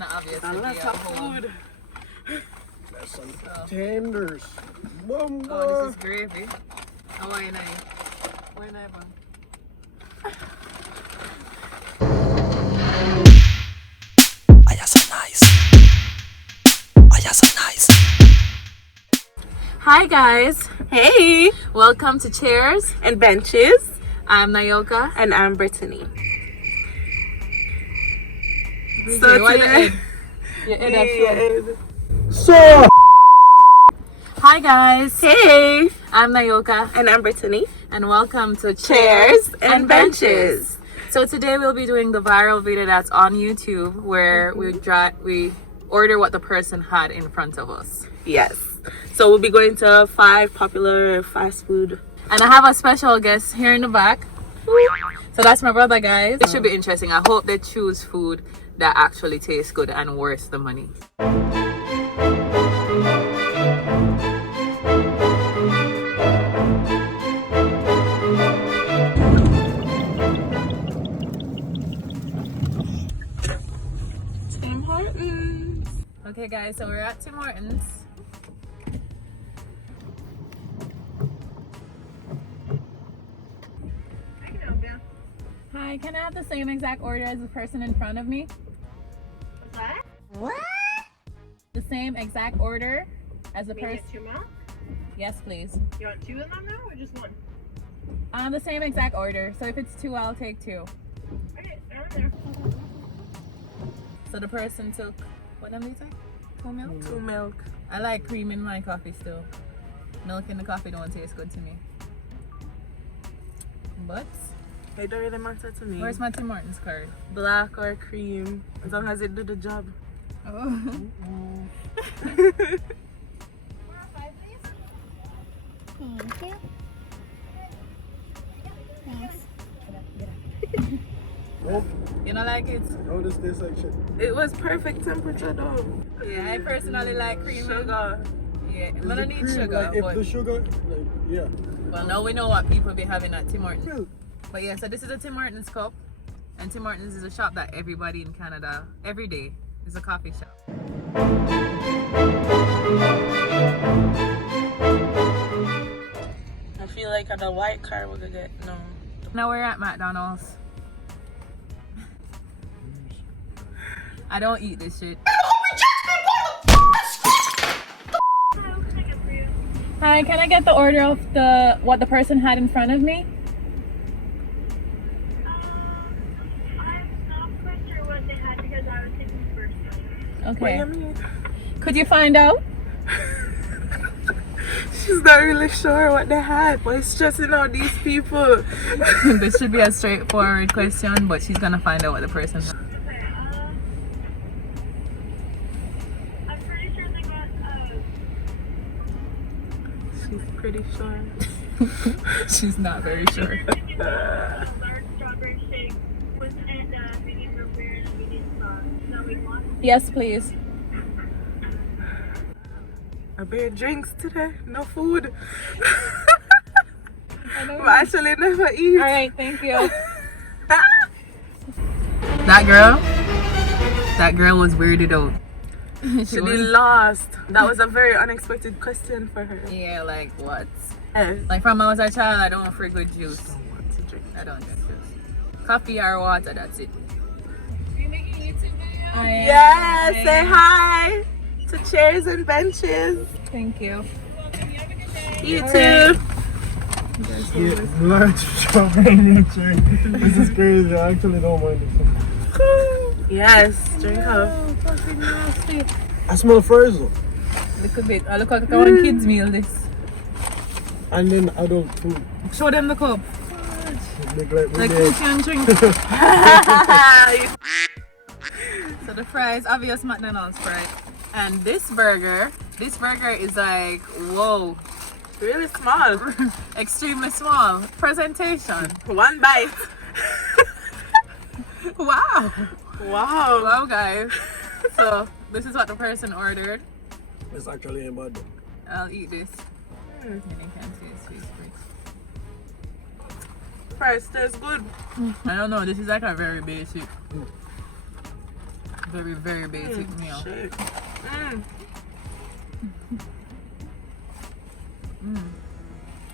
kind of obvious. And let's have food. That's some tenders. Boom, Oh, this is gravy. Hawaiian eye. Hawaiian eye bun. Hi guys. Hey, Welcome to Chairs and Benches, I'm Nayoka. and I'm Brittany. So Why today, So, hi guys. Hey, I'm Nayoka, and I'm Brittany. and welcome to Chairs and Benches. So today we'll be doing the viral video that's on YouTube where we order what the person had in front of us. Yes. So we'll be going to 5 popular fast food. And I have a special guest here in the back. So that's my brother, guys. It should be interesting. I hope they choose food that actually tastes good and worth the money. Tim Hortons. Okay guys, so we're at Tim Hortons. Hi, can I have the same exact order as the person in front of me? What? The same exact order as the person? 2 milk? Yes, please. You want 2 of them now or just 1? The same exact order. So if it's 2, I'll take 2. Okay, they're in there. So the person took, what did they say? 2 milk? 2 milk. I like cream in my coffee still. Milk in the coffee don't taste good to me. But It don't really matter to me. where's my Tim Hortons card? Black or cream, as long as it do the job. Oh. Thank you. Thanks. oh, You don't like it? oh, this tastes like shit. It was perfect temperature though. Yeah, I personally like cream. Sugar. Yeah, I Is don't the need cream, sugar, like, if but the sugar, like, yeah. well, now we know what people be having at Tim Hortons. Milk. But yeah, so this is a Tim Hortons cup, and Tim Hortons is a shop that everybody in Canada, every day, is a coffee shop. I feel like on a white car we're gonna get no. Now we're at McDonald's. I don't eat this shit. Hi, can I get the order of what the person had in front of me? I'm not quite sure what they had because I was taking the first one. What Okay. you mean? Could you find out? She's not really sure what they had. Why stressing out these people? This should be a straightforward question, but she's gonna find out what the person had. Okay, I'm pretty sure they got She's pretty sure. She's not very sure. a large strawberry shake with and medium root beer and medium sauce. No, we want. Yes, please. I bear drinks today, no food. I don't I actually never eat. All right, thank you. That girl was weirded out. She be lost. That was a very unexpected question for her. Yeah, like what? Yes. Like from when I was a child, I don't offer good juice. Don't want to drink. I don't drink juice. Coffee or water, that's it. Are you making a YouTube video? Yes, say hi to Chairs and Benches. Thank you. You too. Yeah, large strawberry nature. This is crazy. I actually don't mind it. Yes, drink up. Oh, fucking nasty. I smell fries though. Look a bit. I look like one kid's meal. This. And then adult food. Show them the cup. Make like we Like did. cookie and drink. So the fries, obvious McDonald's fries, and this burger is like whoa, Really small. extremely small. Presentation. One bite. Wow. Wow. Wow, guys. So this is what the person ordered. It's actually ain't bad. I'll eat this. And you can see it's sweet. Fries tastes good. I don't know. This is like a very basic. Very, very basic meal. Shit.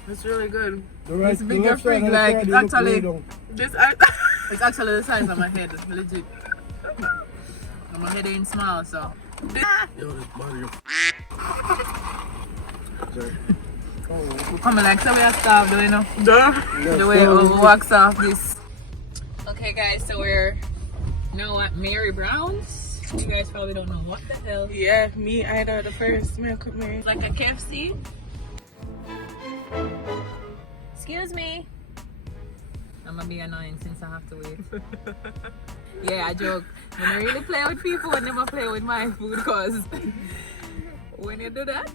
It's really good. It's bigger frig, like it's actually This it's actually the size of my head, legit. And my head ain't small, so. Yo, this Mario. We're coming like so we are starved, you know. Duh. The way it walks off this. Okay guys, so we're now at Mary Brown's. You guys probably don't know what the hell. Yeah, me either. The first me I could marry. Like a KFC. Excuse me. I'm gonna be annoying since I have to wait. Yeah, I joke. When I really play with people, I never play with my food because when you do that,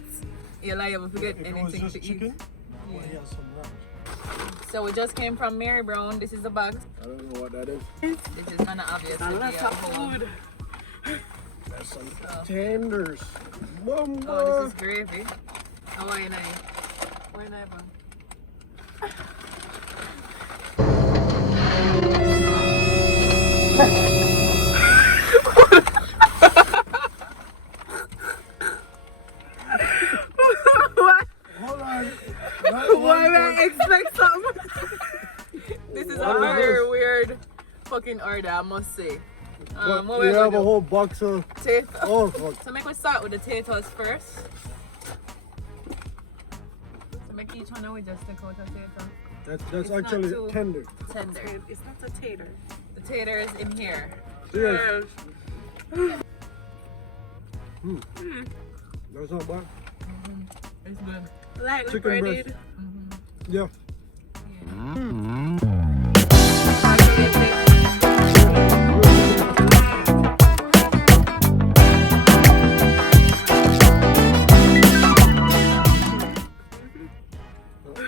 you're liable to forget anything to chicken, eat. yeah. He has some wraps. So we just came from Mary Brown. This is the bag. I don't know what that is. This is gonna obviously be Lots a of whole. food. That's some tenders. Oh, Mama. this is gravy. How are you now? Where am I from? Hold on. Why would I expect something? This is What a is very this? weird fucking order, I must say. But What you we're have a gonna whole box of. do? Tater. Oh, fuck. So make we start with the taters first. So make each one we just take out a tater. That's It's not actually too- tender. Tender. It's not a tater. The tater is in here. Yes. Yes. That's not bad. It's good. Lightly Chicken breaded. breast. Yeah.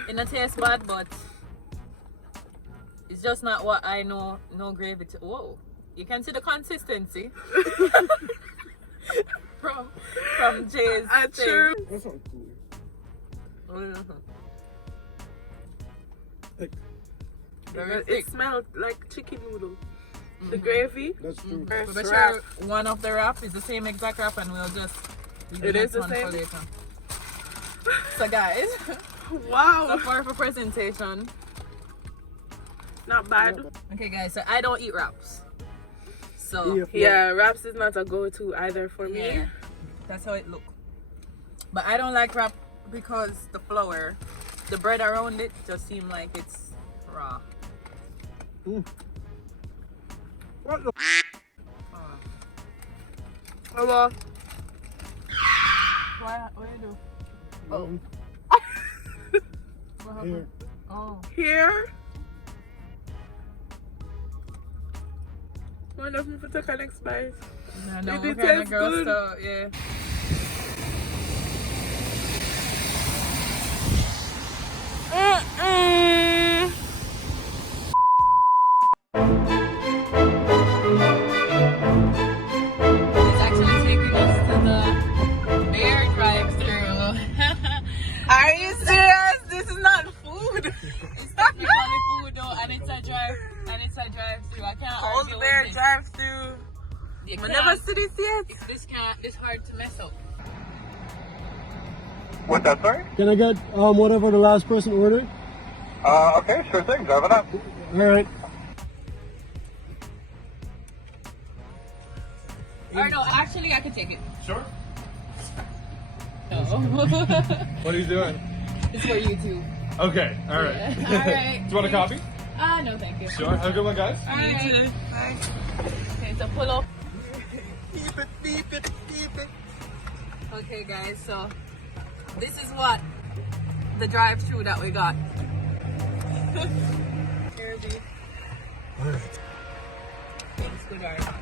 It not taste bad, but it's just not what I know. No gravy. Whoa, you can see the consistency from Jay's. True. That's not cool. Thick. Very It thick. smelled like chicken noodle. The gravy. That's true. We're First sure wrap. one of the wrap is the same exact wrap, and we'll just leave the It next is the one same? for later. So guys, so Wow. for presentation. Not bad. Okay guys, so I don't eat wraps. So Yeah. Yeah, wraps is not a go-to either for me. yeah, that's how it look. But I don't like wrap because the flour, the bread around it just seem like it's raw. What the? Hello. What you do? Oh. What Here. happened? Oh. Here. One of them for take a next bite. No, no, It what kind tastes of girl good. stuff, yeah. It's actually taking us to the bear drive-thru. Are you serious? This is not food. It's technically food though, and it's a drive-thru. I can't Old argue Bear with this. drive through. You I can't- never see this yet. It's hard to mess up. What's that, sorry? Can I get whatever the last person ordered? Okay, sure thing. Driving up. All right. Or no, actually I can take it. Sure. No. What are you doing? It's for YouTube. Okay, all right. Yeah. All right. Do you want a copy? No thank you. Sure. Have a good one, guys. All right. Okay, so pull up. Beep it, beep it, beep it. Okay guys, so this is what the drive-thru that we got. All right. It's good, alright.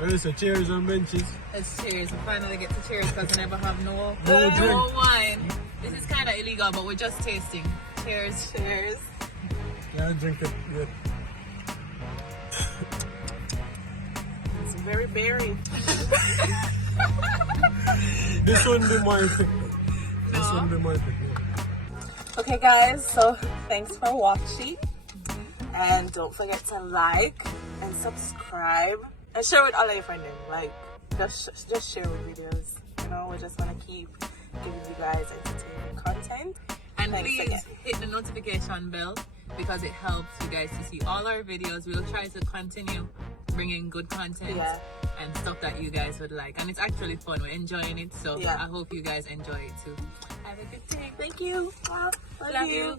There's a chairs and benches. Let's cheers. We finally get to cheers because we never have no drink. wine. This is kind of illegal, but we're just tasting. Cheers. Cheers. Yeah, I drink it. Yeah. It's very berry. This one be my pick. This one be my pick. Okay guys, so thanks for watching. And don't forget to like and subscribe And share with all of your friends. Like, just share with videos. You know, we just want to keep giving you guys entertaining content. And Thanks please again. hit the notification bell because it helps you guys to see all our videos. We'll try to continue bringing good content and stuff that you guys would like. And it's actually fun. We're enjoying it. So I hope you guys enjoy it too. Have a good day. Thank you. Love you.